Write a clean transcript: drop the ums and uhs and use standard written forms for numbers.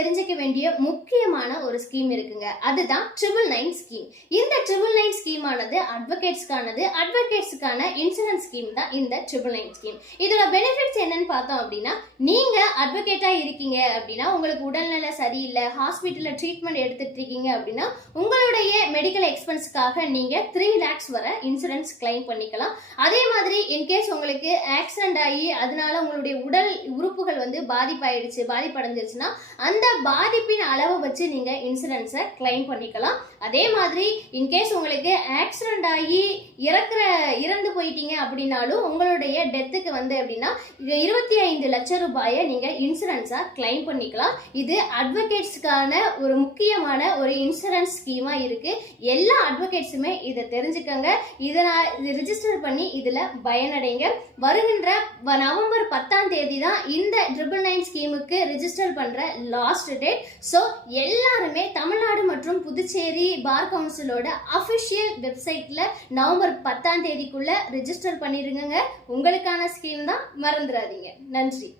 தெரிஞ்சுக்க வேண்டிய முக்கியமான ஒரு ஸ்கீம் இருக்குங்க. அதுதான் 999 ஸ்கீம். இந்த 999 ஸ்கீம் ஆனது அட்வொகேட்ஸ்க்கான இன்சூரன்ஸ் ஸ்கீம் தான் இந்த 999 ஸ்கீம். இதோட பெனிஃபிட்ஸ் என்னன்னு பார்த்தோம் அப்படின்னா, நீங்க அட்வொகேட்டா இருக்கீங்க அப்படின்னா, உங்களுக்கு உடல்நல சரியில்லை, ஹாஸ்பிட்டல்ல ட்ரீட்மெண்ட் எடுத்துட்டு இருக்கீங்க அப்படின்னா, உங்களுடைய மெடிக்கல் எக்ஸ்பென்ஸ்க்காக நீங்க 3 lakhs வரை இன்சூரன்ஸ் கிளைம் பண்ணிக்கலாம். அதே மாதிரி இன்கேஸ் உங்களுக்கு ஆக்சிடென்ட் ஆகி அதனால உங்களுடைய உடல் உறுப்புகள் வந்து பாதிப்படைஞ்சிருச்சுன்னா அந்த பாதிப்பின் அளவை வச்சு நீங்க இன்சூரன்ஸை கிளைம் பண்ணிக்கலாம். அதே மாதிரி இன்கேஸ் உங்களுக்கு ஆக்சிடென்ட் ஆகி இறந்து போயிட்டீங்க அப்படின்னாலும் உங்களுடைய டெத்துக்கு வந்து அப்படின்னா 25 லட்சம் ரூபாயை நீங்க இன்சூரன்ஸா கிளைம் பண்ணிக்கலாம். இது அட்வொகேட்ஸ்க்கான ஒரு முக்கியமான ஒரு இன்சூரன்ஸ் ஸ்கீமா இருக்கு. எல்லா அட்வொகேட்ஸுமே இதை தெரிஞ்சுக்கங்க. இதை ரிஜிஸ்டர் பண்ணி இதுல பயனடைங்க. வருகின்ற நவம்பர் 10ஆம் தேதி தான் இந்த 999 ஸ்கீமுக்கு ரிஜிஸ்டர் பண்ற லாஸ்ட் டேட். ஸோ எல்லாருமே தமிழ்நாடு மற்றும் புதுச்சேரி பார் கவுன்சிலோட அஃபிஷியல் வெப்சைட்ல நவம்பர் 10ஆம் தேதிக்குள்ள ரிஜிஸ்டர் பண்ணிருங்க. உங்களுக்கான ஸ்கீம் தான், மறந்துடாதீங்க. நன்றி.